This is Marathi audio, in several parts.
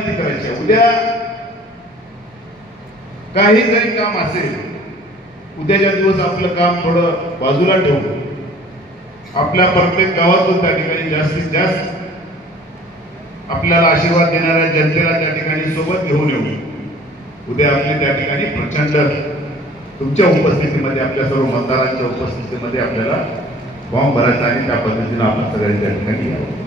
विनंती करायची, उद्या काही जरी काम असेल, उद्याच्या दिवस आपलं काम थोडं बाजूला ठेवून आपल्या प्रत्येक गावातून त्या ठिकाणी जास्तीत जास्त आपल्याला आशीर्वाद देणाऱ्या जनतेला त्या ठिकाणी सोबत घेऊन येऊ. उद्या आपली त्या ठिकाणी प्रचंड तुमच्या उपस्थितीमध्ये, आपल्या सर्व मतदारांच्या उपस्थितीमध्ये आपल्याला फॉर्म भरायचा आणि त्या पद्धतीने आपण सगळ्यांच्या ठिकाणी यावं.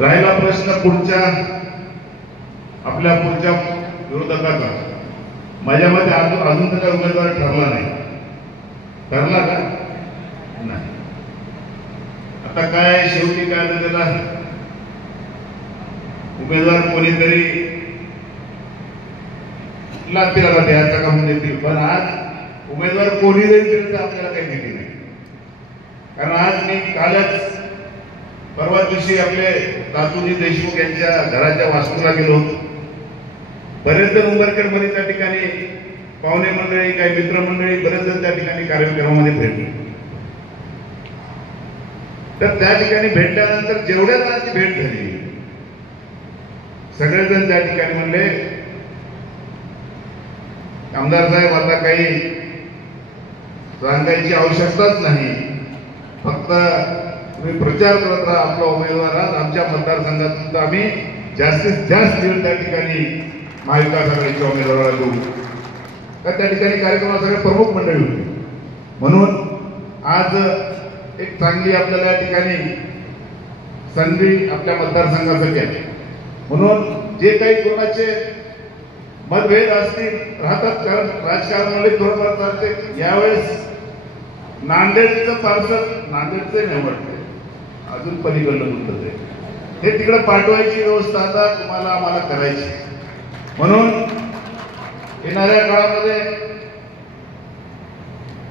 राहिला प्रश्न पुढच्या आपल्या पुढच्या विरोधकाचा, माझ्या मते अजून तर काही उमेदवार ठरला नाही. ठरला का नाही? आता काय शेवटी काय त्याला उमेदवार कोणीतरी लागतील, आता द्यायचा काम देतील, पण आज उमेदवार कोणी देईल तर आपल्याला काही माहिती नाही. कारण आज मी कालच परवा दिवशी आपले तातुजी देशमुख यांच्या घराच्या वास्तूला गेलो. बरेच जण उंबरखेड मध्ये त्या ठिकाणी पाहुणे मंडळी, काही मित्रमंडळी, बरेच जण त्या ठिकाणी कार्यक्रमामध्ये भेटले. तर त्या ठिकाणी भेटल्यानंतर जेवढ्या जणांची भेट झाली, सगळेजण त्या ठिकाणी म्हणले, आमदार साहेब आता काही सांगायची आवश्यकताच नाही, फक्त तुम्ही प्रचार करत राहा आपला उमेदवार. आमच्या मतदारसंघातून तर आम्ही जास्तीत जास्त लीड त्या ठिकाणी महाविकास आघाडीच्या उमेदवाराला देऊ. तर त्या ठिकाणी कार्यक्रमात सगळे प्रमुख मंडळी होते. म्हणून आज एक चांगली आपल्याला या ठिकाणी संधी आपल्या मतदारसंघासाठी आहे. म्हणून जे काही कोणाचे मतभेद असतील राहतात, कारण राजकारणामध्ये थोडंफार चालते. यावेळेस नांदेडचं पार्सल, नांदेडचं नाही वाटते, अजून पलीकडलं होतं ते, हे तिकडे पाठवायची व्यवस्था आता तुम्हाला आम्हाला करायची. म्हणून येणाऱ्या काळामध्ये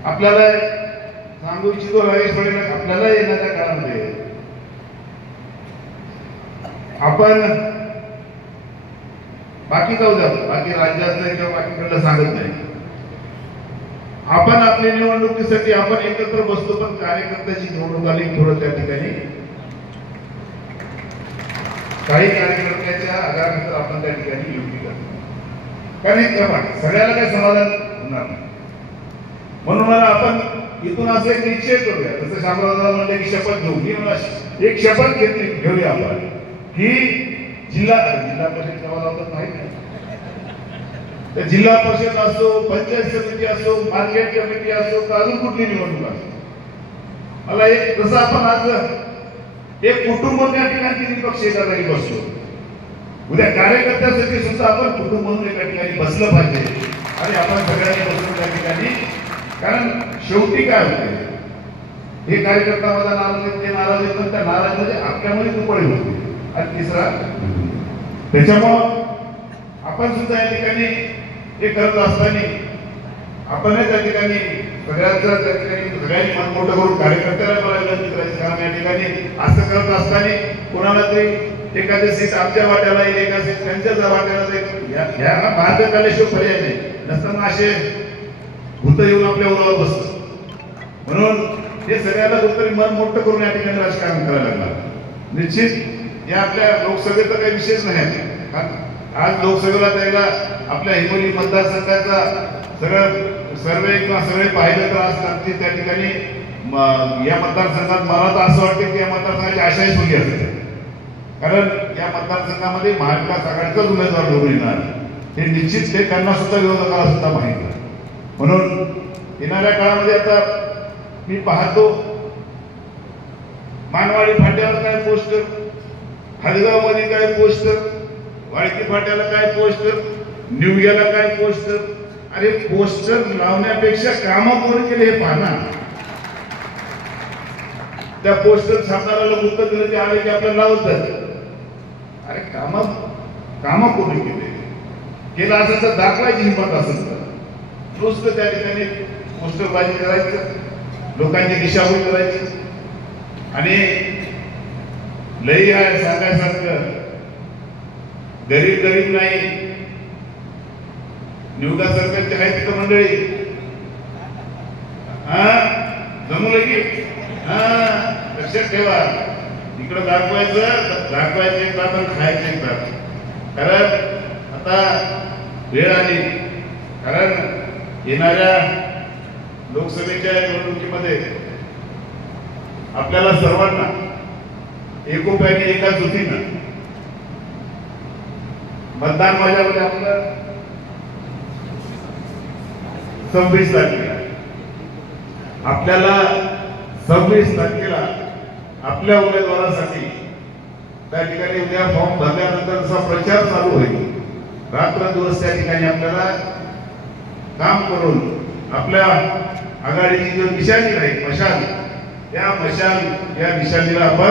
आपल्याला सांगू इच्छितो, राजेश पाटील, आपल्याला येणाऱ्या काळामध्ये आपण बाकी जाऊ द्या, बाकी राज्यातलं किंवा बाकीकडलं सांगत नाही, आपण आपल्या निवडणुकीसाठी आपण एकत्र बसतो, पण कार्यकर्त्याची निवडणूक आली थोडं त्या ठिकाणी काही कार्यकर्त्याच्या आधारानंतर आपण त्या ठिकाणी योग्य करतो. कारण एक क्रमांक सगळ्याला काही समाधान होणार नाही. म्हणून मला आपण इथून असं एक निश्चय करूया, जसं शामराव म्हणले की शपथ घेऊ, मी मला एक शपथ घेऊया आपण की जिल्हा परिषद गावाला होत नाही, तर जिल्हा परिषद असो, पंचायत समिती असो, मार्केट कमिटी असो, का अजून कुठली निवडणूक असो, मला एक जसं आपण आज एक कुटुंब त्या ठिकाणी तिन्ही पक्ष एका जागी बसतो, उद्या कार्यकर्त्यासाठी सुद्धा आपण कुटुंब म्हणून एका ठिकाणी बसलं पाहिजे. आणि आपण सगळ्यांनी बसून त्या ठिकाणी, कारण शेवटी काय होते, हे कार्यकर्ता माझा नाराज आहेत, ते नाराज आहेत, पण त्या नाराजमध्ये आपल्यामध्ये दुपडी होते. आणि तिसरा, त्याच्यामुळं आपण सुद्धा या ठिकाणी हे करत असताना आपण त्या ठिकाणी सगळ्यांचा त्या ठिकाणी सगळ्यांनी मन मोठं करून कार्यकर्त्याला मला विनंती करायची. कारण या ठिकाणी असं करत असताना कोणाला तरी एखादी सीट आमच्या वाट्याला येईल, एका सीट त्यांच्याच वाट्याला जाईल, ह्या मार्ग काढल्याशिवाय पर्याय नाही. नसताना असे भूत येऊन आपल्या उरावर बसतात. म्हणून हे सगळ्याला कुठतरी मन मोठं करून या ठिकाणी राजकारण करायला लागणार. निश्चित या आपल्या लोकसभेचा काही विशेष नाही. आज लोकसभेला त्याला आपल्या हिंगोली मतदारसंघाचा सगळं सर्वे किंवा सगळे पाहिलं तर आज त्या ठिकाणी या मतदारसंघात मला तर असं वाटतं की या मतदारसंघाची आशाही सोयी असते. कारण या मतदारसंघामध्ये महाविकास आघाडीचाच उमेदवार निवडून येणार हे निश्चित, ते त्यांना सुद्धा विरोधकाला सुद्धा माहिती आहे. म्हणून येणाऱ्या काळामध्ये आता मी पाहतो मानवाडी फाट्यावर काय पोस्टर, हदगाव मध्ये काय पोस्टर, वाळकी फाट्याला काय पोस्टर, निवग्याला काय पोस्टर. अरे पोस्टर लावण्यापेक्षा कामं कोण केले हे पाहना. त्या पोस्टर छापणाऱ्याला मुक्त दिलं, ते आले की आपल्याला लावतात. अरे कामं कोणी केलं असेल तर दाखवायची हिंमत असेल तर नुसतं त्या ठिकाणी पोस्टरबाजी करायचं, लोकांची दिशाभूल करायची. आणि लई आहे सांगायसारखं, गरीब नाही. निवडा सरकारची आहे तिथं मंडळी, जमू लगी लक्षात ठेवा. इकडे दाखवायचं एक तास आणि खायचं एक तास. कारण आता वेळ आली, कारण येणाऱ्या लोकसभेच्या निवडणुकीमध्ये आपल्याला सर्वांना एकोप्याने एका जुटीनं मतदान माझ्यामध्ये आपलं 26 तारखेला आपल्याला 26 तारखेला आपल्या उमेदवारासाठी त्या ठिकाणी उद्या फॉर्म भरल्यानंतर जसा प्रचार चालू होईल, रात्र दिवस त्या ठिकाणी आपल्याला काम करून आपल्या आघाडीची जो निशाणी राहील मशाल, त्या मशाल या निशाणीला आपण